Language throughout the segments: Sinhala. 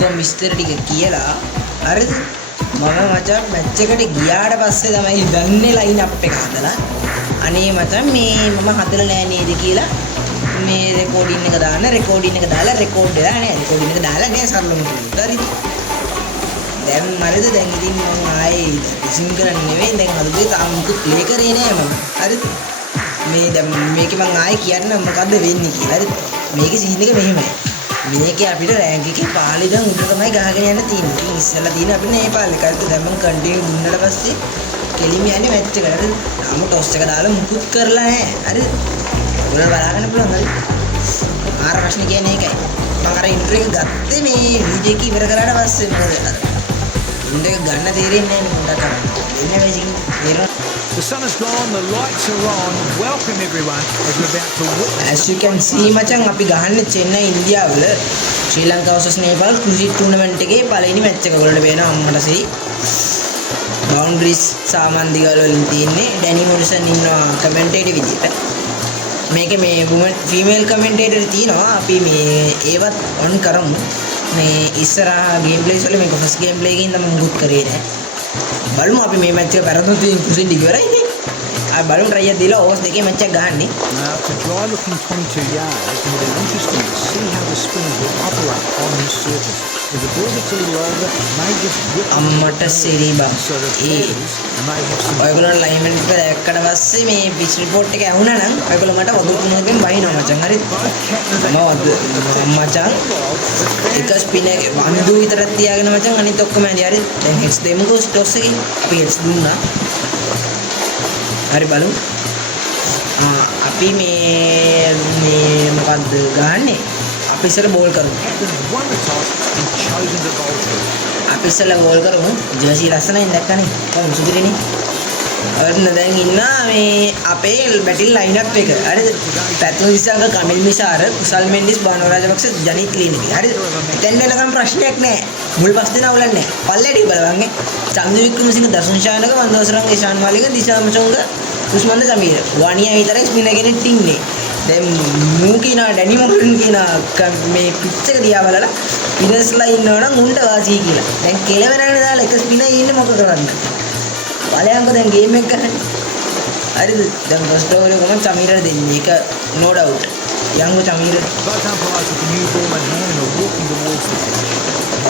ඔක්කොම විස්තර ටික කියලා හරිද මම මචං මැච් එකට ගියාට පස්සේ තමයි දන්නේ ලයින් අප් එක හදලා අනේ මචං මේ මම හදලා නෑ නේද කියලා මේ රෙකෝඩින් එක දාන්න රෙකෝඩින් එක දාලා රෙකෝඩ් වෙලා නෑ රෙකෝඩින් එක දාලා නෑ සරලම කිව්වා හරිද දැන් මරද දැන් ඉතින් මම ආයේ රිසින් කරන්නේ නෙවෙයි දැන් හදුවේ තාම මුකුත් ප්ලේ කරේ නෑ මම හරිද මේ දැන් මේකේ මම ආයේ කියන්න මොකද්ද වෙන්නේ කියලා හරිද මේකේ සීන් එක මෙහෙමයි මේකේ අපිට රෑන්ක් එකේ පාළි දැන් උඩ තමයි ගහගෙන යන්න තියෙන්නේ ඉතින් ඉස්සෙල්ලා තියෙන අපිට මේ පාළි කරද්දී දැන් මම කන්ටිනියු දුන්නාට පස්සේ කෙලිම යන්නේ මැච් එකට හරිද තාම ටොස් එක දාලා මුකුත් කරලා නෑ හරිද ඔයාලා බලාගන්න පුළුවන් හරිද ආර ප්‍රශ්නේ කියන්නේ ඒකයි මම අර ඉන්ට්‍රෝ එක ගත්තේ මේ වීඩියෝ එක ඉවර කරාට පස්සේ මොකද ඉන්ට්‍රෝ එක ගන්න තේරෙන්නේ නෑ මොකක්ද කරන්නේ එන්නේ වෙයි The sun has gone, the lights are on. Welcome everyone as we're about to witness. As you can see මචං අපි ගහන්නේ චෙන්නයි ඉන්දියාවල ශ්‍රී ලංකාව vs නේපාල් ක්‍රිකට් ටූර්නමන්ට් එකේ පළවෙනි මැච් එක ඔයගොල්ලන්ට පේනවා අම්මට සෙයි බවුන්ඩරිස් සාමාන්‍ය දිගවල වලින් තියෙන්නේ ඩැනි මොරිසන් ඉන්නවා කමෙන්ටේටර් විදියට මේකේ මේ වුමන් ෆීමේල් කමෙන්ටේටර් තියෙනවා අපි මේ ඒවත් ඔන් කරමු මේ ඉස්සරහා ගේම් ප්ලේස් වල මේක ෆස්ට් ගේම් ප්ලේ එකකින් තමයි මුකුත් කරේ නෑ බලමු අපි මේ මැච් එක පෙරදොත් කුසින් ඉවරයිනේ ආ බලමු try එක දීලා ඕවර්ස් දෙකේ මැච් එක ගහන්නේ Now it's a dry looking 22 yards and it'll be interesting to see how the spinners will operate on this surface. If the ball gets a little older, it may just whip අම්මට සිරිබා so the batters may have some ඔයගොල්ලෝ ලයින්මන් එක දැක්කට පස්සේ මේ පිච් රිපෝට් එක ඇහුණා නම් ඔයගොල්ලෝ මට වගු තුනකින් බහිනවා මචං හරිද මම මචං එක ස්පින් එක වන්දු විතරක් තියාගෙන මචං අනිත් ඔක්කොම ඇඳි හරිද දැන් හෙට්ස් දෙමුකෝ ටොස් එකේ අපි හෙට්ස් දුන්නා හරි බලමු අපි මේ මොකද්ද ගහන්නේ අපි ඉස්සෙල්ලා බෝල් කරමු won the toss and chosen to bowl to. අපි ඉස්සෙල්ලා බෝල් කරමු ජර්සි ලස්සනයි දැක්කනේ කොහොමද සුපිරිනේ ඔන්න දැන් ඉන්නා මේ අපේ බැටිල් ලයින් අප් එක හරිද පැතුම් විසංග කමිල් මිසාර කුසල් මෙන්ඩිස් බානෝ රාජපක්ෂ ජනිත් ක්ලීනික හරිද දැන් වෙනකම් ප්‍රශ්නයක් නැහැ මුල් පස් දෙනා උලන්නේ පල්ලෙඩි බලවන්නේ චන්දු වික්‍රමසිංහ දර්ශන ශානක වන්දවසරංග ඉෂාන් මාලික දිශා මචංග උස්මන්ද සමීර වානියා විතරයි ස්පින් එකෙන් ඉන්නේ දැන් මූ කියන ඩැනි මොකටන් කියන මේ පිච් එක දිහා බලලා පිනස්ලා ඉන්නවනම් උන්ට වාසිය කියලා දැන් කෙලවෙනනේ දාලා එක ස්පිනර් ඉන්නේ මොකද කරන්නේ බලයන්කෝ දැන් ගේම් එක ගන්න හරිද දැන් ෆස්ට් ඕවර් එක ගමන් සමීරට දෙන්නේ ඒක no doubt යංගෝ Sameera Both umpires with the new ball in hand are walking towards the pitch.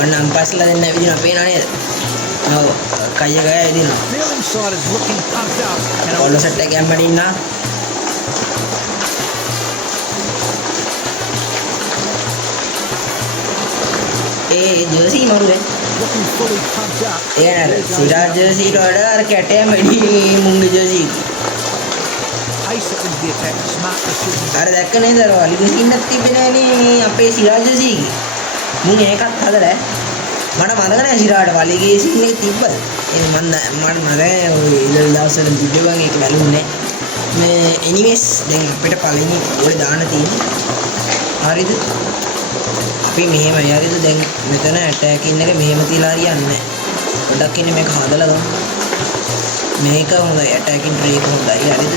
ඔන්න අම්පස්ලා දෙන්න ඇවිදිනවා පේනවා නේද ඔව් කය ගය ඇවිදිනවා Fielding side is looking pumped up and ball set එක යම්මඩ ඉන්නා ඒ ජර්සි මරුවේ looking fully pumped up. ඒ සිරාජ් ජර්සිට වඩා අර කැටයම වැඩි මුංගේ jersey Pace it into the attack, smart decision. අර දැක්ක නේද අර වලිග සින්නක් තිබ්බේ නෑනේ අපේ සිරාජ් ජර්සි මුං ඒකත් හදලා මට මතක නෑ සිරාට වලිගේ සින්න එක තිබ්බද ඒ මට මතක ඔය ඉඳල් දවස්වල තිබ්බේ වගේ ඒක වැළුන්නේ මේ එනිවේස් දැන් අපිට පළවෙනි ඕලේ දාන්න තියෙන්නේ හරිද අපි මෙහෙම හරිද දැන් මෙතන ඇටැකින් එක මෙහෙම තියලා හරියන්නේ නැහැ. ගොඩක් ඉන්නේ මේක හදලා ගමු. මේක හොඳයි ඇටැකින් ට්‍රේක් හොඳයි හරිද?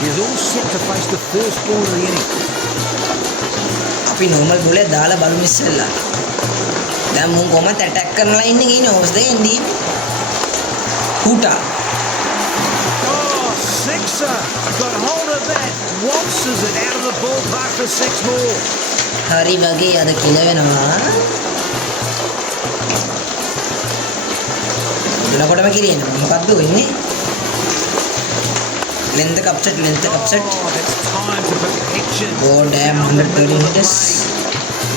He's all set to face the first ball of the inning. අපි normal බෝලේ දාලා බලමු ඉස්සෙල්ලා. දැන් මුන් කොහමද ඇටැක් කරනලා ඉන්නේ කියන්නේ ඕස් දෙන්නේ ඉන්නේ. හුටා. Oh, sixer! Got hold of that. Waltzes it out of the ballpark for 6 more. හරි වගේ අද කිලවෙනවා. දුනකොටම කිරියන්නේ මොකද්ද වෙන්නේ? length එක upset Oh, that's time to put action. go damn 130 meters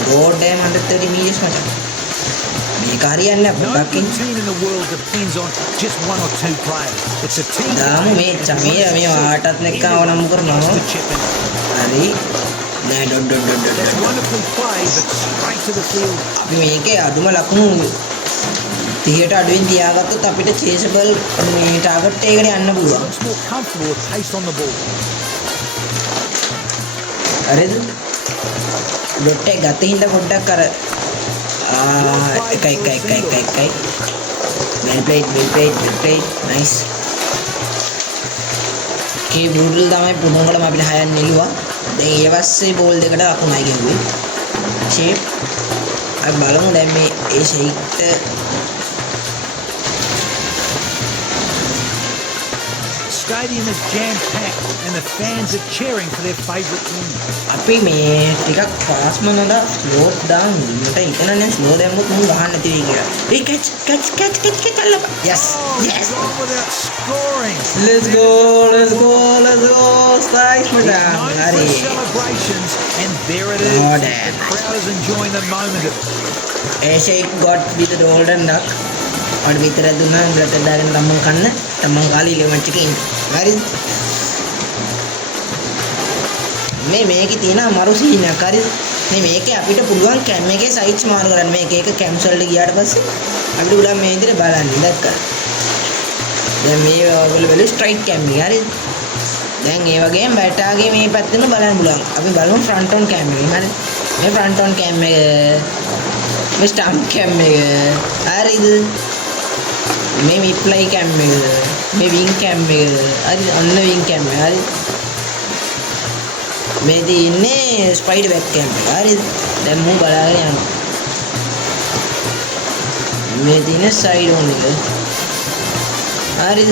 go damn 130 meters මචං මේක හරියන්නේ No අපේ good team in the world depends on just one or two players. It's a team. දාමු මේ චමීර මේ වාටත් එක්ක අවනම් කරනවා to chip in. හරි නෑ That's wonderfully played, but straight to the field. අපි මේකේ අඩුම ලකුණු 30ට අඩුවෙන් තියාගත්තොත් අපිට චේසබල් මේ ටාගට් එකකට යන්න පුළුවන් Looks more comfortable with pace on the ball. හරිද ඩොට් එක ගත හින්දා පොඩ්ඩක් අර එකයි well played nice කේ බූඩල් තමයි පුදුමකටම අපිට හයන් නෙළුවා දැන් ඊට පස්සේ බෝල් දෙකට ලකුණයි ගැහුවේ. ෂේප් අපි බලමු දැන් මේ ඒ ෂේක්ට Stadium is jam-packed and the fans are cheering for their favourite team. අපි මේ ටිකක් ෆාස්ට් මනෝද ස්ලෝ දාන් මට හිතනනේ ස්ලෝ දැම්මොත් මම ගහන්න නැති වෙයි කියලා. ඒ catch අල්ලප. Yes. Yes. Gone without scoring. Let's go. Strikes He's මචං. known for හරි. his celebrations and there it is. Oh, The damn. crowd is enjoying the moment of it. A shake got with the golden duck. ඔන්න විතර දුන්නා උඹලට දාගෙන තමන් කන්න. තමන් කාලේ ඉලෙවන්ට් එකේ ඉන්න. හරිද? මේකේ තියෙන අමාරු සීන් එකක් හරිද? මේකේ අපිට පුළුවන් කැම් එකේ සයිඩ්ස් මාරු කරන්න. මේක එක කැම්ස් වලට ගියාට පස්සේ අපිට උඩන් මේ විදිහට බලන්න දැක්කා. දැන් මේ වල ස්ට්‍රයික් කැම් එක හරිද? දැන් ඒ වගේම බැටාගේ මේ පැත්තෙන් බලන්න පුළුවන්. අපි බලමු ෆ්‍රන්ට් ඔන් කැම් එකෙන් හරිද? මේ ෆ්‍රන්ට් ඔන් කැම් එක මේ ස්ටම්ප් කැම් එක හරිද? මේ මිඩ්ලයි කැම් එක මේ වින් කැම් එක හරිද? ඔන්න වින් කැම් එක හරිද? මේ දින්නේ ස්පයිඩර් බැක් කැම් එක හරිද? දැන් මම බලාගෙන යනවා. මේ දින සයිඩ් ඔන් එක හරිද?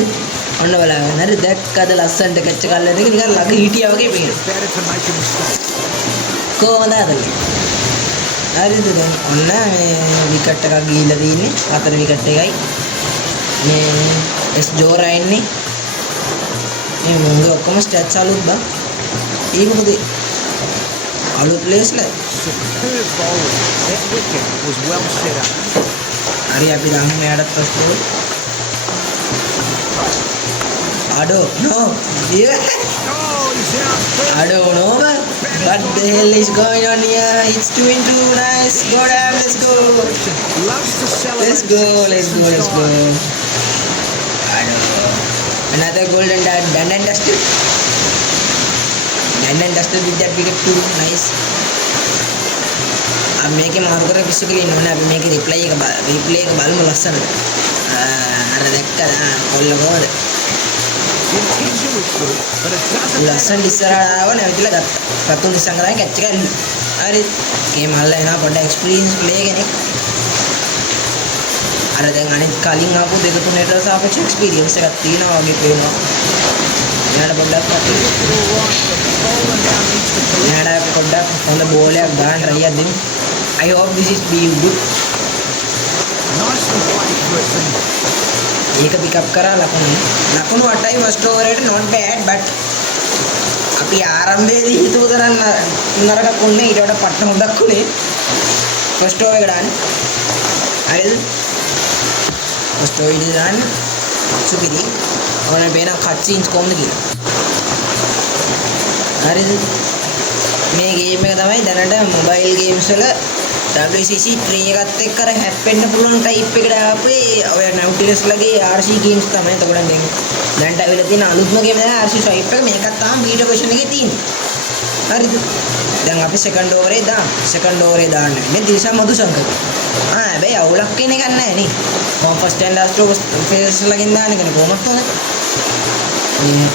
ඔන්න බලාගෙන හරි දැක්කද ලස්සනට කැච් එක අල්ලන එක නිකන් ළඟ හිටියා වගේ පේනවා. Better to make a mistake. කොහොමද අදන්නේ? හරිද දැන් ඔන්න මේ විකට් එකක් ගිහිල්ලා තියෙන්නේ. හතර විකට් එකයි. මේ එස් ජෝරා ඉන්නේ. මේ මුංගේ ඔක්කොම ස්ටැට්ස් අලුත් බා. ඒ මොකද අලුත් ප්ලේස්ලා Superb bowling. That wicket was well set up. හරි අපි දාමු මෙයාටත් ෆස්ට් බෝල්. අඩෝ නෝ yeah. Oh, he's out. I don't know but what the hell is going on here. It's 2-2. Nice. Go down. Let's go. Loves to celebrate. Let's go. I don't know. Another golden done and dusted. Done and dusted with that wicket too. Nice. अब මේකේ මාරු කර පිස්සුකල ඉන්නවනේ අපි මේකේ රිප්ලයි එක බලමු ලස්සනට. අර දැක්කද කොල්ල කොහොමද? The intention was good, but it doesn't ලස්සන ඉස්සරහට ආව නැවතිලා ගත්තා. පතුන් ඉස්සන් කරා කැච් එක ඇල්ලුවා. හරි. ගේම් අල්ලලා එනවා පොඩ්ඩක් එක්ස්පීරියන්ස් ප්ලේ කෙනෙක්. අර දැන් අනිත් කලින් ආපු දෙක තුනට සාපේක්ෂව එක්ස්පීරියන්ස් එකක් තියෙනවා වගේ පේනවා. එයාට පොඩ්ඩක් එයාට පොඩ්ඩක් හොඳ බෝලයක් දාන්න try එකක් දෙමු. I hope this is be good. nicely played for a single. ඒක පික් අප් කරා ලකුණු 8යි ෆස්ට් ඕවර් එකට not bad but අපි ආරම්භයේදී හිතුව තරම් නරකක් වුණේ ඊට වඩා පට්ට හොඳක් වුණේ ෆස්ට් ඕවර් එකට දාන්න. හරිද? ෆස්ට් ඕවර් එකේ දාන්න සුපිරි. ඕනේ බේන කට් සීන්ස් කොහොමද කියලා. හරිද? මේ ගේම් එක තමයි දැනට මොබයිල් ගේම්ස් වල WCC 3 එකත් එක්ක අර හැප්පෙන්න පුළුවන් ටයිප් එකට ආපේ ඔය නැව්ටිලස් ලගේ RC ගේම්ස් තමයි. එතකොට දැන්ට අවිලා තියෙන අලුත්ම ගේම් තමයි RC ටයිප් එක. මේකත් තාම බීටා version එකේ තියෙන්නේ. හරිද? දැන් අපි සෙකන්ඩ් ඕවරේ දාමු. සෙකන්ඩ් ඕවරේ දාන්න. මේ දිශා මදුසංක. හැබැයි අවුලක් කියන එකක් නැහැ නේ. මම ෆස්ට් ඇන්ඩ් ලාස්ට් ඕවර් ෆේස් ලගෙන් දාන්න කෙනෙක් කොහොමද හොඳ?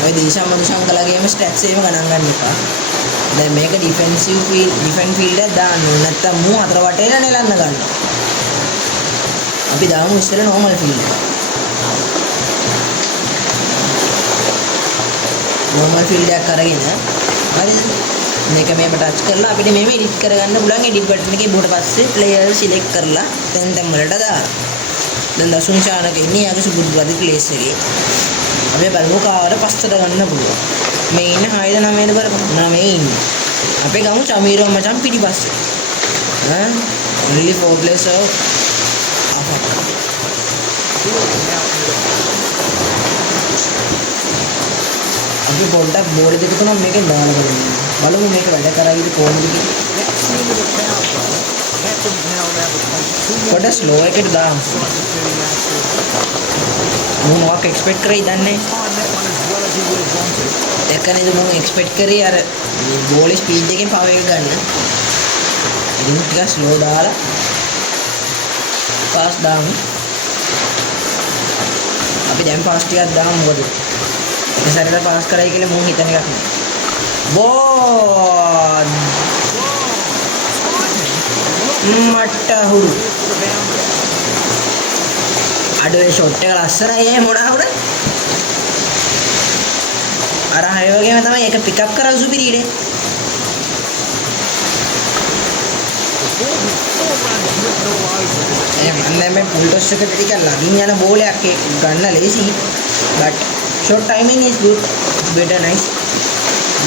ඔය දිශා මදුසංකලගේම ස්ටැට්ස් එහෙම ගණන් ගන්න එපා. දැන් මේක ඩිෆෙන්සිව් ඩිෆෙන්ඩ් ෆීල්ඩ් එකක් දාන්න ඕනේ. නැත්තම් මූ අතර වටේට නෙලන්න ගන්නවා. අපි දාමු ඉස්සෙල්ලා නෝමල් ෆීල්ඩ් එක. නෝමල් ෆීල්ඩ් එකක් අරගෙන හරිද? මේක මෙහෙම ටච් කරලා අපිට මෙහෙම එඩිට් කරගන්න පුළුවන්. එඩිට් බටන් එකේ බෝට පස්සේ ප්ලේයර් සිලෙක්ට් කරලා තැන් වලට දාන්න. දැන් දසුන් ශානක ඉන්නේ යාගේ සුබුදු ගති ප්ලේස් එකේ. අපි බලමු කාට පස්සට ගන්න පුළුවන්. මේ ඉන්න 6ද 9ද බලමු. 9 ඉන්නේ. අපේ ගමු චමීරෝ මචං පිටිපස්සේ. Only 4 players so අපි පොඩ්ඩක් බෝල් දෙක තුනක් මේකෙන් දාලා බලමු මේක වැඩ කරයිද කොහොමද කියලා. That's the end of the power play. Captain's now allowed to take 2 more. පොඩ්ඩක් ස්ලෝ එකට දාමු. මොනවක් එක්ස්පෙක්ට් කරේ දන්නේ Time that one as well as he would have wanted. දැක්කනේද මම එක්ස්පෙක්ට් කරේ අර බෝල් ස්පීඩ් එකෙන් පව එක ගන්න. ඉතින් ටිකක් ස්ලෝ දාලා පාස් දාමු. අපි දැන් පාස් ටිකක් දාමු මොකද? මේ සැරේට පාස් කරයි කියලා මම හිතන එකක් නෑ. බෝ මට හුරු අඩේ ෂොට් එක ලස්සනයි ඒ මොනවා වුණත් අර හරි වගේම තමයි ඒක පිකප් කරා සුපිරිනේ मैं फुल टॉस से टिक लगिंग याना बोल है गन्ना लेसी but short timing is good better nice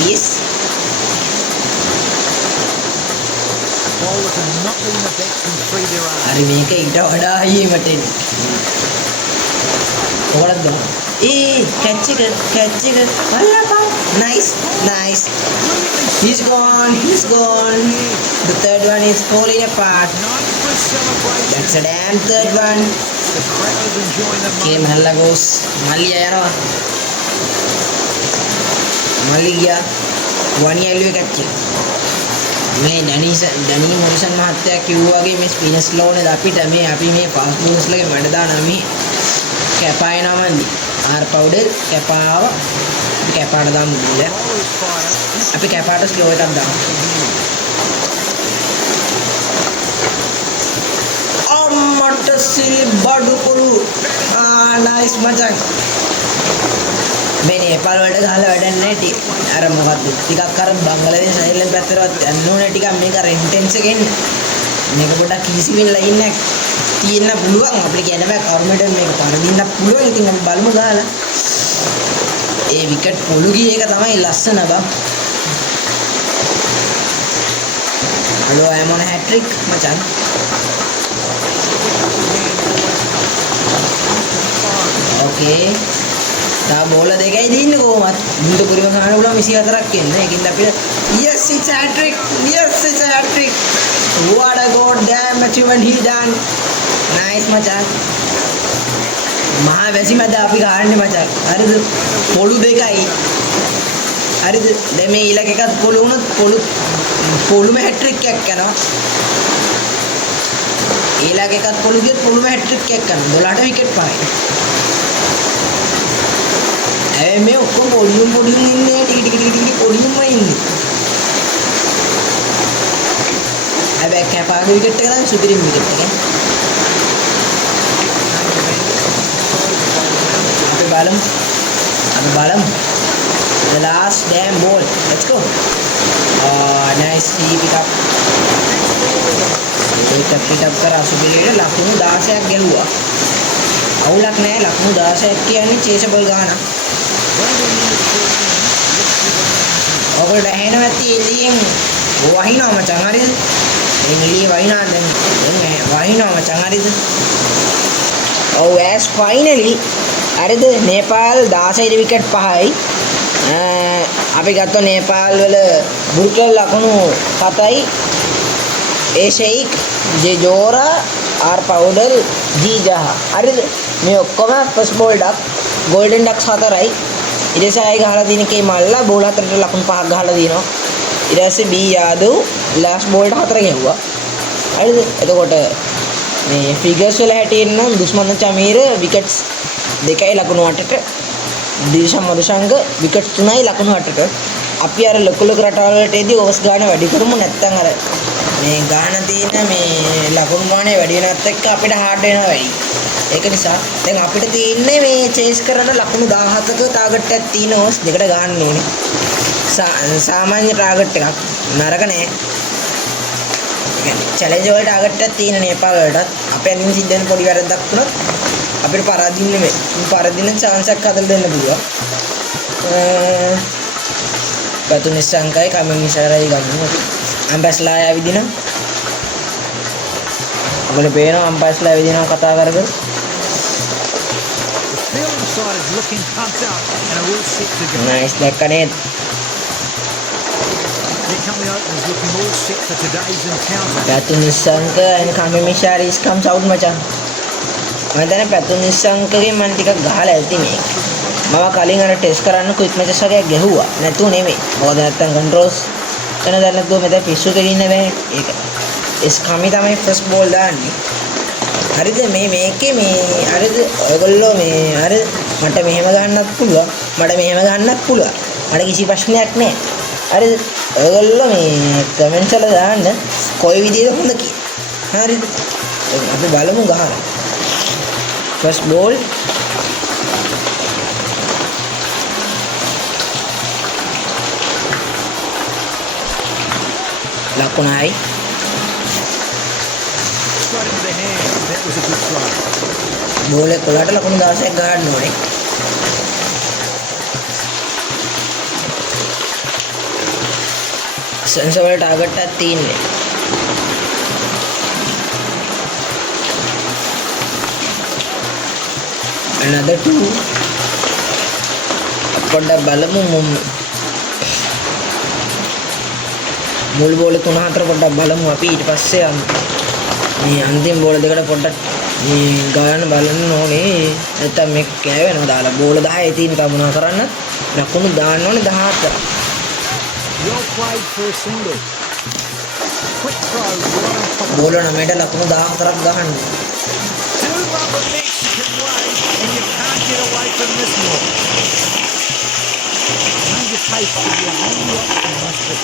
yes अरे මේක ඊට වඩා හයි මට කොහොමද catch එක වල්ලපා nice he's gone the third one is falling apart that's a damn third one okay mahalla goes මල්ලිය යනවා මල්ලි ගියා වණි ඇල්ලුවේ කැච්චි මේ ඩැනි මොරිසන් මහත්තයා කිව්වා වගේ මේ ස්පිනර්ස් ලෝනේ අපිට මේ අපි මේ ෆාස්ට් බෝලර්ස්ලගේ මඩ දානවා මේ කැපායනවා මන්දි ආර් පවුඩර් කැපාව කැපාට දාමු දුල අපි කැපාට ස්ලෝ එකක් දාමු අම්මට සිල් බඩු කුළු නයිස් මචං මේ නේපාල් වලට ගහලා වැඩක් නැටි අර මොකද්ද ටිකක් අර බංගලාදේශ අයර්ලන්ත පැත්තටවත් යන්න ඕනේ ටිකක් මේක රෙන්ටෙන්ස් එකෙන් මේක පොඩ්ඩක් කීසි වෙන ලයින් එකක් තියෙන්න පුළුවන් අපිට කියන්න බෑ කවුරුමෙට මේක පරදින්න පුළුවන් ඉතින් අපි බලමු ගහලා ඒ විකට් පොළු ගියේ එක තමයි ලස්සන බං hello I am on a hat trick මචං okay තා බෝල දෙකයි දින්නේ කොහොමත් මුන්ට පුරිම ගන්න පුළුවන් 24ක් එන්න ඒකින්ද අපිට yes it's a hat trick what a god damn achievement he done nice මචං මහා වැසි මැද අපි ගහන්නේ මචං හරිද පොළු දෙකයි හරිද දැන් මේ ඊළඟ එකත් පොළු වුණොත් පොළුම hat trick එකක් යනවා ඊළඟ එකත් පොළු ගියොත් පොළුම hat trick එකක් යනවා 12ට විකට් පහයි मैं उसको पोडियम इन्ने टिक पोडियम में इन्ने अब क्या पाग विकेट का सुपीरियम विकेट है अबे बालम the last damn ball let's go nice he pick up करा सुपीरियर ලකුණු 16ක් ගැහුවා අවුලක් නැහැ ලකුණු 16ක් කියන්නේ චේසබල් ගාන ඔයගොල්ලෝ ඇහෙනව නැති එළියෙන් වහිනවා මචං හරිද? එළියේ වහිනවා දැන් වහිනවා මචං හරිද? ඔව් as finally හරිද නේපාල් 16 විකට් 5යි අපි ගත්තා නේපාල් වල බුර්කල් ලකුණු 7යි ඒ ෂෙයික් ජේ ජෝරා ආර් පවුඩර් ජී ජහ හරිද මේ ඔක්කොම ෆස්ට් බෝල් ඩක් ගෝල්ඩන් ඩක්ස් 4යි ඊට පස්සේ ආයෙ ගහලා තියෙන කේ මල්ලා බෝල් 4ට ලකුණු 5ක් ගහලා දිනවා ඊට පස්සේ බී යාදව් ලාස්ට් බෝල්ට 4 ගැහුවා හරිද එතකොට මේ ෆිගර්ස් වල හැටියෙන් නම් දුෂ්මන් චමීර විකට්ස් 2යි ලකුණු 8ට දිල්ෂන් මදුෂංග විකට්ස් 3යි ලකුණු 8ට අපි අර ලොකු රටවල් වලට එදී ඕවර්ස් ගාන වැඩි කරමු නැත්නම් අර මේ ගාන තියෙන මේ ලකුණු ගානේ වැඩි වෙනවත් එක්ක අපිට හાર્ඩ් වෙනවා වැඩි ඒක නිසා දැන් අපිට තියෙන්නේ මේ චේස් කරන ලකුණු 17ක ටාගට් එකක් තියෙන ඕවර්ස් දෙකට ගන්න ඕනේ සාමාන්‍ය ටාගට් එකක් නරක නෑ චැලෙන්ජ් වල ටාගට් එකක් තියෙන නේපාල වලටත් අපෙන් සිද්ධ වෙන පොඩි වැරද්දක් වුණොත් අපිට පරදින්න chance එකක් හදලා දෙන්න පුළුවන් පතුනේ සංකයි කමින් ඉෂාරයි ගන්නවා අම්බස්ලා ආවිදිනවා අපිට පේනවා අම්බස්ලා ආවිදිනවා කතා කරගෙන nice දැක්කනේ පතුනේ සංක and කමින් ඉෂාරි is comes out මචං මම දැන් පතුනේ සංකගේ මම ටිකක් ගහලා ඇති මේක මම කලින් අර ටෙස්ට් කරන්න ක්වික් මැචස් වගේ ගැහුවා නැතුව නෙමෙයි මොකද නැත්තම් කන්ට්‍රෝල්ස් එතන දැන් නැතුව මෙතන පිස්සු දෙකින් නෙමෙයි ඒක එස් කමි තමයි ෆස්ට් බෝල් දාන්නේ හරිද මේකේ මේ හරිද ඔයගොල්ලෝ මේ හරිද මට මෙහෙම ගන්නත් පුළුවන් මට කිසි ප්‍රශ්නයක් නැහැ හරිද? ඔයගොල්ලෝ මේ කමෙන්ට්ස් වල දාන්න කොයි විදිහද හොඳ කියලා. හරිද? අපි බලමු ගහන. First ball. ලකුණයි. Straight into the hand. That was a good throw. Ball එක කොලට ලකුණු 16ක් ගන්න ඕනේ. සෙන්සර් වල ටාගට් එකක් තියෙන්නේ. another 2. පොඩ්ඩක් බලමු මුල් බෝල 3-4 පොඩ්ඩක් බලමු අපි ඊට පස්සේ මේ අන්තිම බෝල දෙකට පොඩ්ඩක් මේ ගාන බලන්න ඕනේ. නැත්තම් මේ කෑවෙනවා දාලා බෝල 10 තියෙන කම මොනවා කරන්න ලකුණු දාන්න ඕනේ 17. Well played for a single. Quick throw right on top. බෝල 9ට ලකුණු 14ක් ගහන්න. Do love a Mexican way, and you can't get away from this one. Change of pace to be a whole lot faster.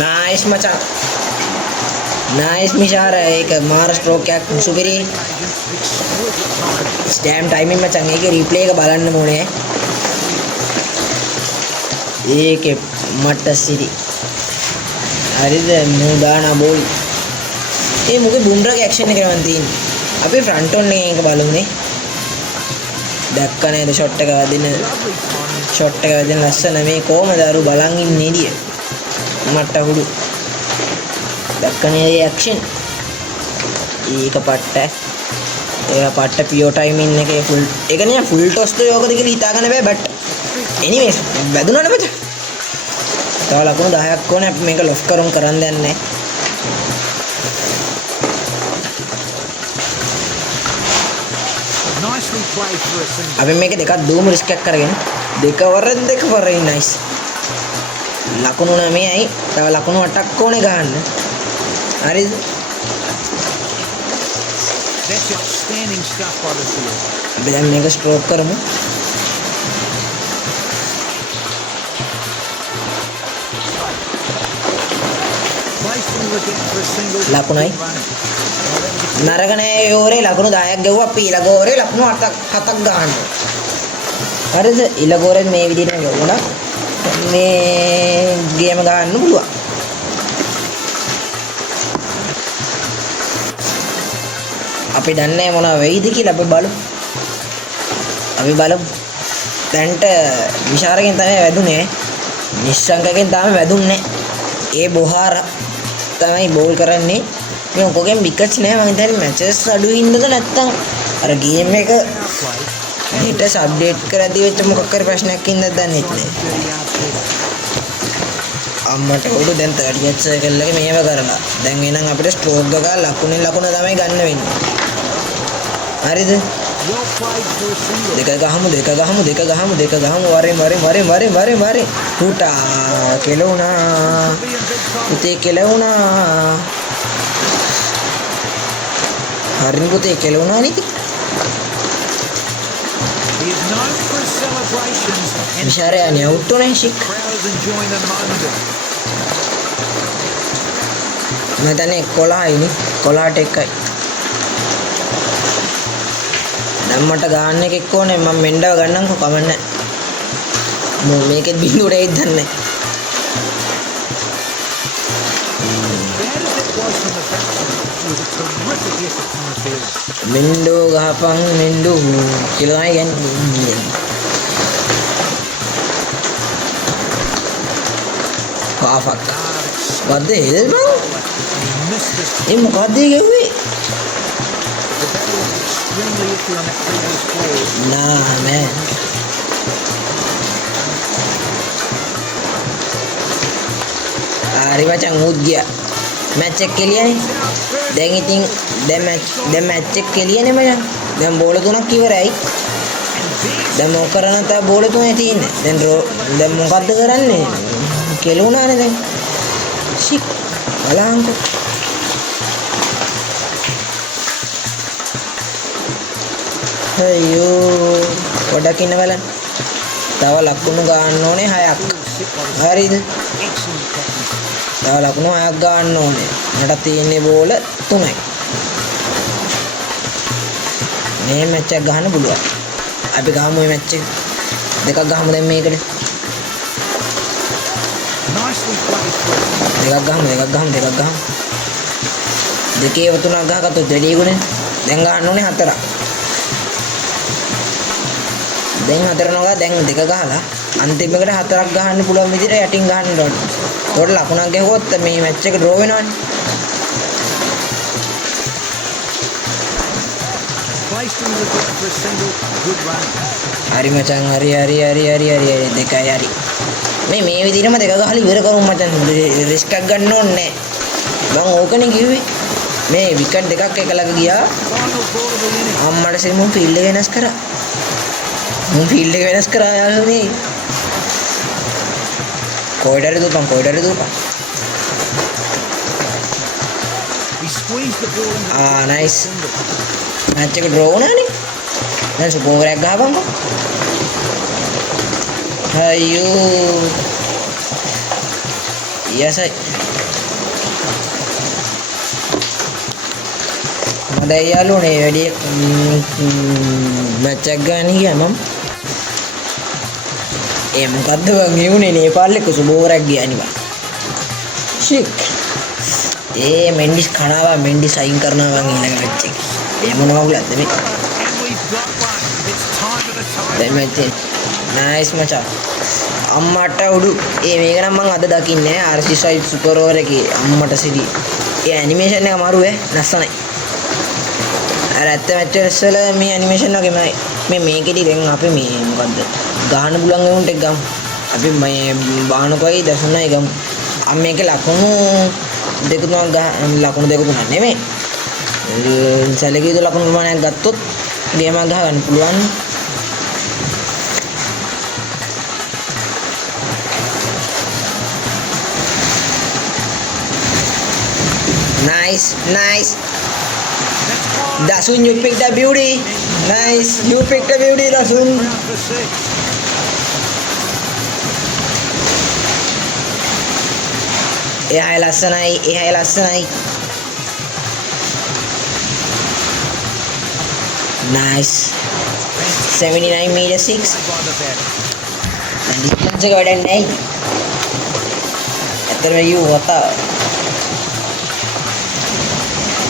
Nice මචං. නයිස් මිෂාර ඒක මාර ස්ට්‍රෝක් එකක් සුපිරි. ස්ටෑම් ටයිමින් මචං ඒකේ රීප්ලේ එක බලන්න ඕනේ. ඒකේ මට සිරි. හරිද මුදාන බෝල්. ඒ මොකද බුම්රාගේ ඇක්ෂන් එක කරන් තියෙන්නේ. අපි ෆ්‍රන්ට් ඔන් එක බලමුනේ. දැක්ක නේද ෂොට් එක වදින ෂොට් එක වදින ලස්සන මේ කොහමද අරු බලන් ඉන්නේ එළිය. මට හුඩු දක්කනේ ඇක්ෂන් ඒක පට්ට පියෝ ටයිමින් එකේ ෆුල් ඒක නේ ෆුල් ටොස් ද යෝගද කියලා හිතා ගන්න බෑ බට් එනිවේස් වැදුනනේ මචං තව ලකුණු 10ක් ඕනේ අපි මේක ලොෆ් කරන් කරන් දෙන්නේ Nicely played for a single. අපි මේක දෙකක් දුවමු රිස්ක් එකක් කරගෙන දෙකවරෙන් නයිස් ලකුණු 9යි තව ලකුණු 8ක් ඕනේ ගන්න හරිද That's outstanding stuff by the field. අපි දැන් මේක ස්ට්‍රෝක් කරමු Placed in the wicket for a single. ලකුණයි නරක නෑ ඒ ඕරේ ලකුණු 10ක් ගෙවුවා අපි ඊළඟ ඕරේ ලකුණු 7ක් ගන්න හරිද ඊළඟ ඕරේ මේ විදිහට ගෙවුණා මේ ගේම ගන්න පුළුවන් අපි දන්නේ මොනවා වෙයිද කියලා අපි බලමු දැන්ට විශාරකෙන් තමයි වැදුනේ නිශ්ශංකකෙන් තමයි වැදුන්නේ ඒ බොහාර තමයි බෝල් කරන්නේ මේ ඔකගෙන් විකට්ස් නෑ මම හිතන්නේ මැචස් අඩු ඉන්නද නැත්තම් අර ගේම් එක හිටස් අප්ඩේට් කරද්දී වෙච්ච මොකක් හරි ප්‍රශ්නයක් ඉන්නද දන්නේ නැහැ අම්මට උඩු දැන් 30th සර්කල් එකේ මේව කරලා දැන් එහෙනම් අපිට ස්ට්‍රෝක් ගග ලකුණෙන් ලකුණ තමයි ගන්න වෙන්නේ හරිද Well played for a single. දෙක ගහමු වරේ හුටා කෙලුණා පුතේ කෙලුණා හරින් පුතේ කෙලුණා නේද He is known for his celebrations and විශාරය අනේ අවුට් උනේ ෂික් crowds enjoying the moment. මම තනේ 11යිනේ 11ට එකයි දැන් මට ගන්න එකක් ඕනේ මම මෙන්ඩව ගන්නම්කෝ කමන්නේ මේකෙත් බින්දුවට එයිද දන්නේ Bad as it was from the batsman, it was a terrific effort from the field. මෙන්ඩෝ ගහපන් මෙන්ඩෝ කියලා තමයි කියන්නේ කාෆක් what the hell bro He missed this. ඒ මොකද්ද ගෙව්වේ The batter was extremely iffy on that previous ball. nah man හරි මචං උත් ගියා මැච් එක කෙලියනේ දැන් ඉතින් දැන් මැච් එක කෙලියනේ මචං දැන් බෝල 3ක් ඉවරයි දැන් මොකක් කරන්න තව බෝල 3යි තියෙන්නේ දැන් මොකද්ද කරන්නේ කෙලුණානේ දැන් ෂික් බලහන්කෝ අයියෝ පොඩක් ඉන්න බලන්න. තව ලකුණු ගන්න ඕනේ 6ක්. හරිද? Excellent technique. තව ලකුණු 6ක් ගන්න ඕනේ. මට තියෙන්නේ බෝල 3යි. මේ මැච් එක ගහන්න පුළුවන්. අපි ගහමු මේ මැච් එක. දෙකක් ගහමු දැන් මේකට. Nicely played through. දෙකක් ගහමු. දෙකේ තුනක් ගහගත්තොත් වැඩිගුණේ. දැන් ගහන්න ඕනේ 4ක්. දැන් 4 නෝගා දැන් දෙක ගහලා අන්තිම එකට 4ක් ගහන්න පුළුවන් විදිහට යටින් ගහන්න ඕනේ. ඒකට ලකුණක් ගැහුවොත් මේ මැච් එක ඩ්‍රෝ වෙනවනේ. Placed into the gap for a single. Good run. හරි මචං හරි දෙකයි හරි. මේ විදිහටම දෙක ගහලා ඉවර කරමු මචං. රිස්ක් එකක් ගන්න ඕනේ නැහැ. මං ඕකනේ කිව්වේ. මේ විකට් දෙකක් එකලක ගියා. Final ball of the inning. අම්මට සිමු ෆීල්ඩ් එක වෙනස් කරා. යාළුවනේ. කොයිඩරේ දුපන්. He squeezed the ball into nice. single. Match එක ඩ්‍රෝ වුණානේ. දැන් සුපර් ඕවරයක් ගහපන්කෝ. අයියෝ. යසයි. මට යාළුවනේ වැඩි මැච් එකක් ගන්න ගියා මම. මොකද්ද බං මේ උනේ නේපාල් එක්ක සුපර් ඕවරයක් ගියානේ බං. ෂික්. මෙන්ඩිස් කනවා මෙන්ඩිස් අයින් කරනවා බං ඊළඟ මැච් එකේ. මොනවා වුණාද මේ? And we've got one. It's time for the time. දැන් මැච් එක. නයිස් මචං. අම්මට උඩු. මේක නම් මම අද දකින්නේ RC5 සුපර් ඕවර් එකේ අම්මට සිටි. ඇනිමේෂන් එක අමාරු ලස්සනයි. අර ඇත්ත මැච් වල මේ ඇනිමේෂන් වගේමයි. මේකෙදි දැන් අපි මේ මොකද්ද? ගහන්න පුළුවන් වුන්ට එක ගමු. අපි මේ බානකෝයි දසුණයි ගමු. මේකේ ලකුණු දෙක තුනක් නෙමෙයි. සැලකිය යුතු ලකුණු ප්‍රමාණයක් ගත්තොත් ගේමක් ගහගන්න පුළුවන්. Nice. Dasun, you picked the beauty. Nice. You picked the beauty, Dasun. Round for 6. එහායි ලස්සනයි. Nice. 79 meter 6. By the bat. Distance එක වැඩක් නැහැ. ඇත්තටම කිව්වොත්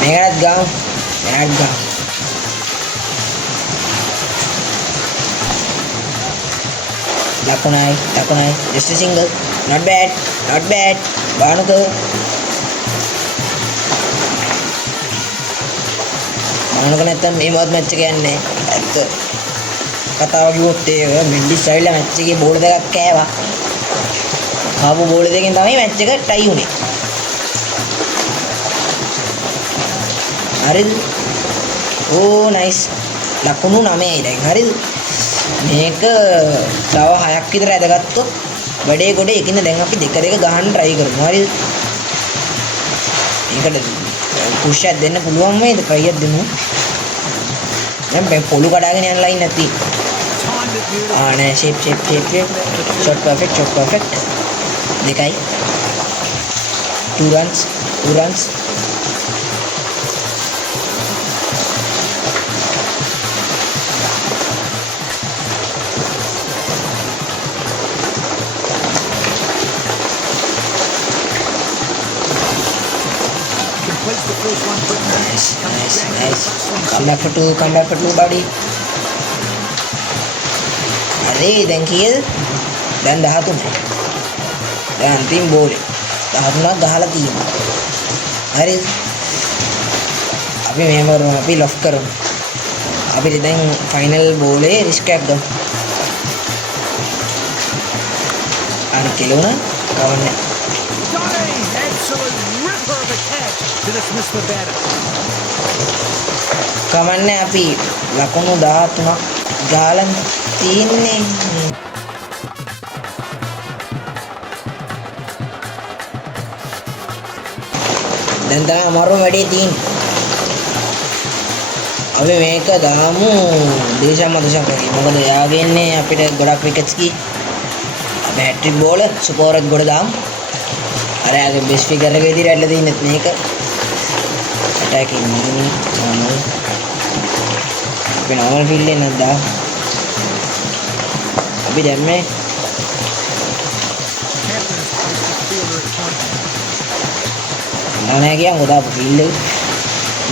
මේකත් ගාමු. ලකුණයි. Just a single. Not bad. බානකෝ. නැත්තම් මේ මොකද මැච් එක යන්නේ. ඇත්ත. කතාව කිව්වොත් ඒක මෙන්ඩිස් ඇවිල්ලා මැච් එකේ බෝල් දෙකක් කෑවා. ආපු බෝල් දෙකෙන් තමයි මැච් එක ටයි වුනේ. හරිද? නයිස්. ලකුණු 9යි දැන්. හරිද? මේක තව 6ක් විතර ඇදගත්තොත් වැඩේ ගොඩේ එකින් දැන් අපි දෙක ගහන්න try කරමු. හරිද? මේකට පුෂ් එකක් දෙන්න පුළුවන් වේද? try එකක් දෙමු. දැන් මේ පොළු කඩාගෙන යන ලයින් නැති. Timed it beautifully. නෑ shape. Shot perfect. දෙකයි. 2 runs. Completes the first one quickly. Nice. Come back for two, buddy. අරේ දැන් කීයද? දැන් 13යි. දැන් අන්තිම බෝලේ 13ක් ගහලා තියෙනවා. හරිද? අපි මේව කරමු. අපි ලොෆ් කරමු. අපිට දැන් ෆයිනල් බෝලේ රිස්ක් එකක් ගමු. අර කෙලුණා කවන්නේ. Johnny, absolute ripper of a catch to dismiss the batter. කමන්නේ අපි ලකුණු 13ක් ගාලා තියන්නේ. දැන් තමයි අමාරුම වැඩේ තියෙන්නේ. අපි මේක දාමු දේශම් මදුශංකගේ. මොකද එයාගේ ඉන්නේ අපිට ගොඩක් විකට්ස් කි. අපි හැට්‍රික් බෝලර් සුපෝරත් ගොඩ දාමු. අර යාගේ බෙස්ට් ෆිගර් එක විදිහට ඇట్లా තින්නේ මේක. අටැකින් normal. අපි normal field එක නේද දා. අපි දැම්මේ නෑ කියන් උදාපු field එක.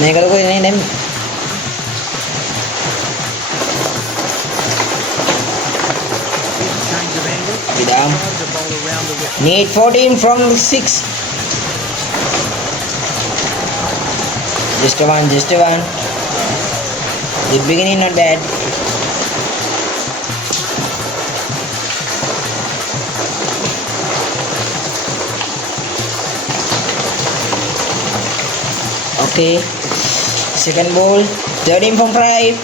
මේක ලොකු නේ දැම්මේ. Vidam. Need 14 from 6. Just a one. The beginning not bad. Okay. Second ball. 13 from 5.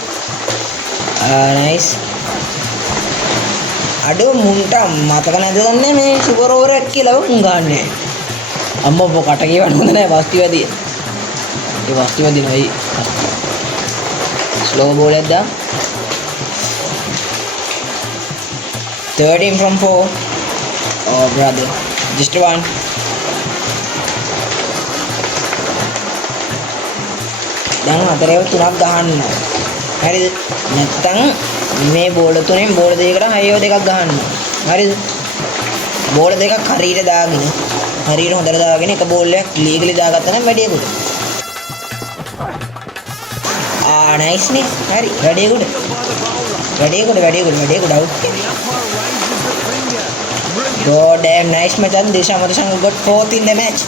Nice. අඩෝ මුන්ට මතක නැද දන්නේ මේ සුපර් ඕවර් එකක් කියලා උන් ගන්නෑ අම්මෝ කට කියවන්න හොඳ නැහැ වස්තිවදී ඒ වස්තිවදී නෝයි ස්ලෝ බෝල් එකක් දා 13 from 4 oh brother just one දැන් හතරේ තුනක් ගහන්න හරිද නැත්තම් මේ බෝල තුනෙන් බෝල දෙකකට හයෝ දෙකක් ගහන්න. හරිද? බෝල දෙකක් හරියට දාගෙන හරියට හොඳට දාගෙන එක බෝල් එකක් ලීගලි දාගත්තා නම් වැඩේ කොට. නයිස් නේ. හරි. වැඩේ කොට. out. Oh damn nice Machan. Desha Madushan got fourth in the match.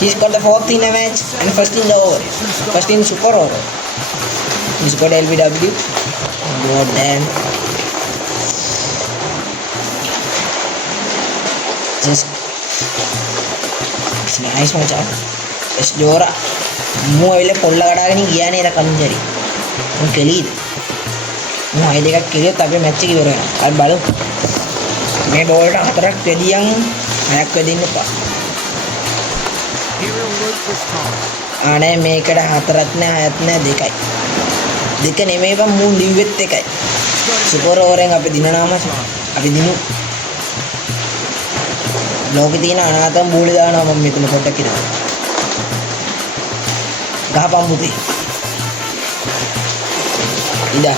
He's got the fourth in the match and first in the over. First in super over. He's got LBW. God damn. Just it's nice Machan. It's Jora. Mu avile polla kadagani giya neda kanjari. Mun kelid. Mu ay dekak keliyot ape match එක ඉවර වෙනවා. අපි බලමු. මේ බෝල් එක හතරක් දෙදියන් හයක් වෙදින්න එපා. අනේ මේකට හතරක් නෑ හයක් නෑ දෙකයි. දෙක නෙමෙයි බං මූන් ලිව්වෙත් එකයි. සුපර් ඕවරෙන් අපි දිනනාම අපි දිනු. ලෝකේ තියෙන අනාතම් බෝලේ දානවා මම මෙතන පොඩ්ඩක් ඉනවා. ගහපම් පුතේ. ඉදා.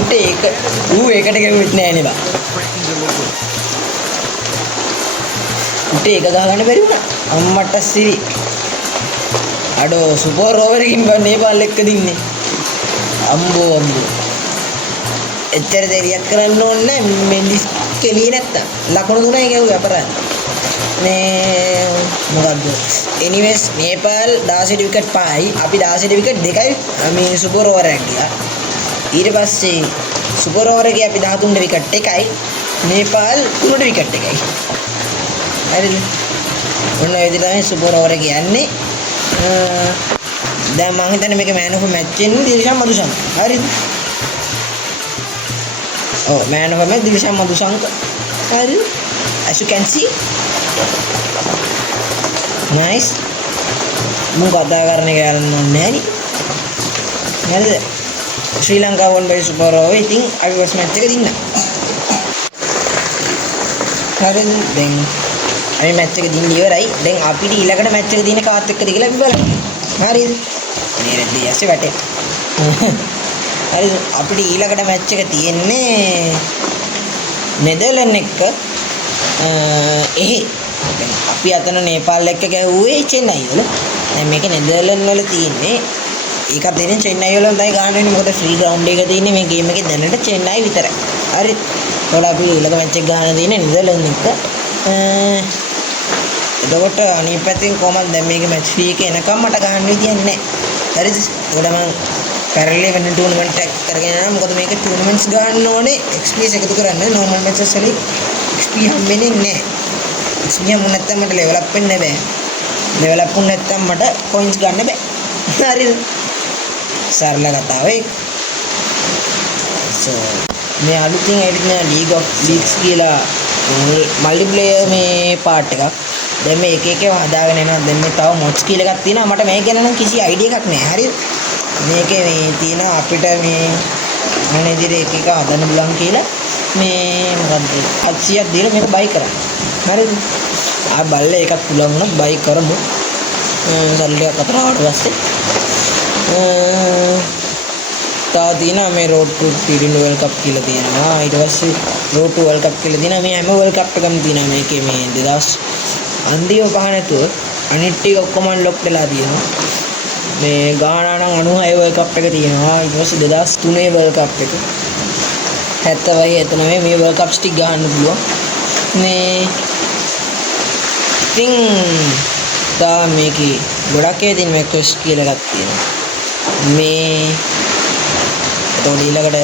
උට ඒක ඒකට ගෙවුවෙත් නෑ නේ බං. උට ඒක ගහගන්න බැරි වුණා. අම්මට සිරි. අඩෝ සුපර් ඕවර් එකකින් බං නේපාල් එක්ක දින්නේ. අම්බෝ. එච්චර දෙරියක් කරන්න ඕනේ නෑ මෙන්ඩිස් කෙලියේ නැත්තම්. ලකුණු 3යි ගැව්වේ අපරාධ. මේ මොකද්ද? anyways නේපාල් 16 විකට් 5යි අපි 16 විකට් 2යි මේ සුපර් ඕවර් එකක් ගියා. ඊට පස්සේ සුපර් ඕවර් එකේ අපි 13 විකට් 1යි නේපාල් 3 විකට් 1යි. හරිද? ඔන්න ඒ විදිහට තමයි සුපර් ඕවර් එක යන්නේ. දැන් මම හිතන්නේ මේක මෑන් ඔෆ් මැච් වෙන්නේ දිවිෂන් මදුශංක. හරිද? ඔව් මෑන් ඔෆ් මැච් දිවිෂන් මදුශංක. හරිද? as you can see nice මම කතා කරන එක යන්න ඕනේ නෑනේ. හරිද? ශ්‍රී ලංකාව වොන් බයි සුපර් ඕවර් ඉතින් අපි ෆස්ට් මැච් එක දින්නා. හරිද? දැන් අපි මැච් එක දින්න ඉවරයි. දැන් අපිට ඊළඟට මැච් එක දින කාත් එක්කද කියලා අපි බලමු. හරිද? මේ රෙද්දී ඇස්සේ වැටේ. හරිද? අපිට ඊළඟට මැච් එක තියෙන්නේ නෙදර්ලන්ඩ් එක්ක දැන් අපි අතන නේපාල් එක්ක ගැහුවේ චෙන්නයි වල. දැන් මේක නෙදර්ලන්ඩ් වල තියෙන්නේ. ඒකත් දෙන්නේ චෙන්නයි වල තමයි ගන්න වෙන්නේ. මොකද ෆ්‍රී ග්‍රවුන්ඩ් එක තියෙන්නේ මේ ගේම් එකේ දැනට චෙන්නයි විතරයි. හරිද? ඒවල අපි ඊළඟ මැච් එක ගන්න තියෙන්නේ නෙදර්ලන්ඩ් එක්ක. එතකොට අනිත් පැත්තෙන් කොහමද දැන් මේක මැච් ෆී එක එනකම් මට ගන්න විදියක් නැහැ. හරිද? ඒකට මම පැරලල් වෙන ටූර්නමන්ට් එකක් කරගෙන යනවා. මොකද මේක ටූර්නමන්ට්ස් ගන්න ඕනේ XP එකතු කරන්න. නෝමල් මැචස් වලින් XP හම්බෙන්නේ නැහැ. XP හම්බුනේ නැත්නම් මට ලෙවල් අප් වෙන්න බෑ. ලෙවල් අප් වුනේ නැත්නම් මට කොයින්ස් ගන්න බෑ. හරිද? සරල කතාව ඒක. so මේ අලුතින් ඇවිත් League of Leagues කියලා මල්ටිප්ලේයර් මේ පාර්ට් එකක් දැන් මේ එක එක හදාගෙන එනවා. දැන් මේ තව මොඩ්ස් කියලා එකක් තියෙනවා. මට මේක ගැන නම් කිසි අයිඩියා එකක් නැහැ. හරිද? මේකේ මේ තියෙනවා අපිට මේ මොන විදිහට එක එක හදන්න පුළුවන් කියලා මේ මොකද්ද 800ක් දීලා මේක බයි කරන්න. හරිද? ආ බල්ලේ එකක් පුළුවන් වුණා බයි කරමු. සල්ලියක් අතර ආවට පස්සේ තා තියෙනවා මේ road to T20 World Cup කියලා තියෙනවා. ඊට පස්සේ road to World Cup කියලා තියෙනවා. මේ හැම World Cup එකම තියෙනවා මේකේ මේ 2000 අන්තිම පහ නැතුව අනිත් ටික ඔක්කොම අන්ලොක් වෙලා තියෙනවා. මේ ගානා නම් 96 World Cup එක තියෙනවා. ඊට පස්සේ 2003 World Cup එක 70යි 79 මේ World Cups ටික ගන්න පුළුවන්. මේ ඉතින් තා මේකේ ගොඩක් ඒ තියෙන මේ quest කියලා එකක් තියෙනවා. මේ එතකොට ඊළඟට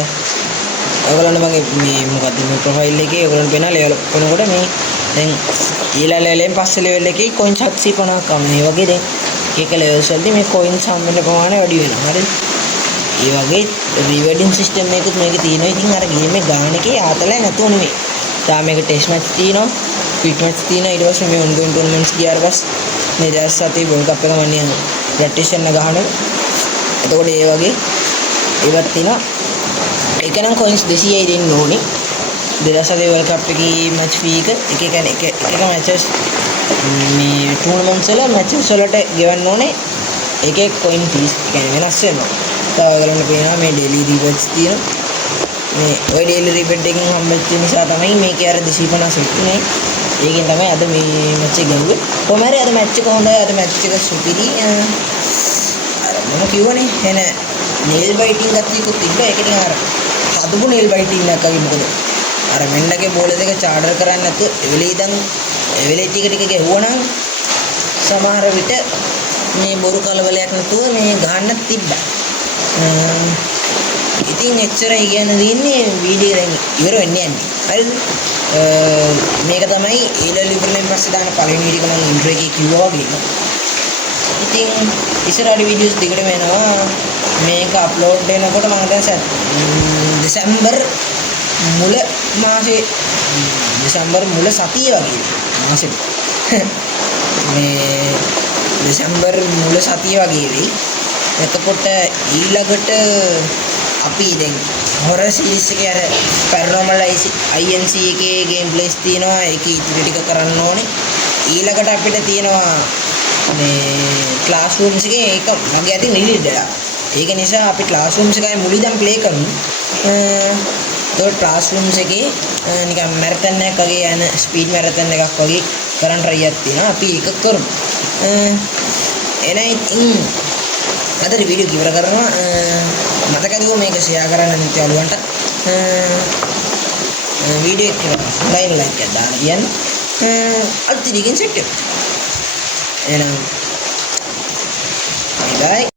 ඔයගොල්ලන්ට මගේ මේ මොකද්ද මේ ප්‍රොෆයිල් එකේ ඔයගොල්ලන්ට පේනවා ලෙවල් අප් කරනකොට මේ දැන් ඊළඟ ලෙවලෙන් පස්සේ ලෙවල් එකේ කොයින් 750ක් ආව. මේ වගේ දැන් එක ලෙවල්ස් වලදී මේ කොයින්ස් හම් වෙන ප්‍රමාණය වැඩි වෙනවා. හරිද? ඒ වගේ රිවර්ඩින් සිස්ටම් එකකුත් මේකේ තියෙනවා. ඉතින් අර ගේම් එක ගන්න එකේ ආතලයි නැතුව නෙමෙයි. තා මේක ටෙස්ට් මැච් තියෙනවා, ක්වික් මැච් තියෙනවා. ඊට පස්සේ මේ ඔන්ගෝයින් ටූර්නමන්ට්ස් ගියාට පස්සේ මේ 2007 World Cup එක මම නියම ප්‍රැක්ටිස් කරන ගහනවා. එතකොට ඒ වගේ ඒවත් තියෙනවා. ඒක නම් කොයින්ස් 200යි දෙන්න ඕනේ. 2007 World Cup එකේ මැච් ෆී එක එක මැචස් මේ ටූර්නමන්ට්ස් වල මැචස් වලට ගෙවන්න ඕනේ. එක එක කොයින් ෆීස් කියන්නේ වෙනස් වෙනවා. තව ඔයගලන්ට පේනවා මේ ඩේලි රිවර්ඩ්ස් තියෙනවා. මේ ඔය ඩේලි රිවර්ඩ් එකෙන් හම්බෙච්ච නිසා තමයි මේකේ අර 250 ඉන්නේ. ඒකෙන් තමයි අද මේ මැච් එක ගන්නේ. කොහොම හරි අද මැච් එක හොඳයි. අද මැච් එක සුපිරි. අර මම කියවනේ එන නේල් බයිටින් ගතියකුත් තිබ්බා. ඒක නිකන් අර හදපු නේල් බයිටින් එකක් වගේ. මොකද අර මෙන්නගේ බෝල දෙක චාඩර් කරන්නේ නැතුව එවෙලේ ටික ගැහුවනම් සමහර විට මේ බොරු කලබලයක් නැතුව මේ ගහන්න තිබ්බා. ඉතින් එච්චරයි කියන්න දෙන්නේ වීඩියෝ දැන් ඉවර වෙන්න යන්නේ. හරිද? මේක තමයි ඊළඟ ඉවරෙන් පස්සේ දාන පළවෙනි වීඩියෝ එක මම ඉන්ට්‍රෝ එකේ කිව්වා වගේ. ඉතින් ඉස්සරහට වීඩියෝස් දෙකටම එනවා. මේක අප්ලෝඩ් වෙනකොට මම දැන් දෙසැම්බර් මුල මාසේ දෙසැම්බර් මුල සතිය වගේ මාසෙ මේ දෙසැම්බර් මුල සතිය වගේ වෙයි. එතකොට ඊළඟට අපි දැන් හොරර් සීරීස් එකේ අර පැරනෝමල් INC එකේ ගේම් ප්ලේස් තියෙනවා. ඒක ඉතිරි ටික කරන්න ඕනේ. ඊළඟට අපිට තියෙනවා මේ ක්ලාස්රූම්ස් එකේ ඒක මගේ අතින් රිලීස් වෙලා. ඒක නිසා අපි ක්ලාස්රූම්ස් එකේ මුලින්දම ප්ලේ කරමු. ඒක ක්ලාස්රූම්ස් එකේ නිකන් මැරතන් එකක් වගේ යන ස්පීඩ් මැරතන් එකක් වගේ කරන්න try එකක් තියෙනවා. අපි ඒක කරමු. එනයි අද වීඩියෝ ඉවර කරනවා. මතකද මේක ෂෙයා කරන්න අනිත් යාළුවන්ට. වීඩියෝ එක ලයික් එකක් දාන්න කියන්නේ. අල්තිරිකින් සෙට් එක. එහෙනම් බයි බයි.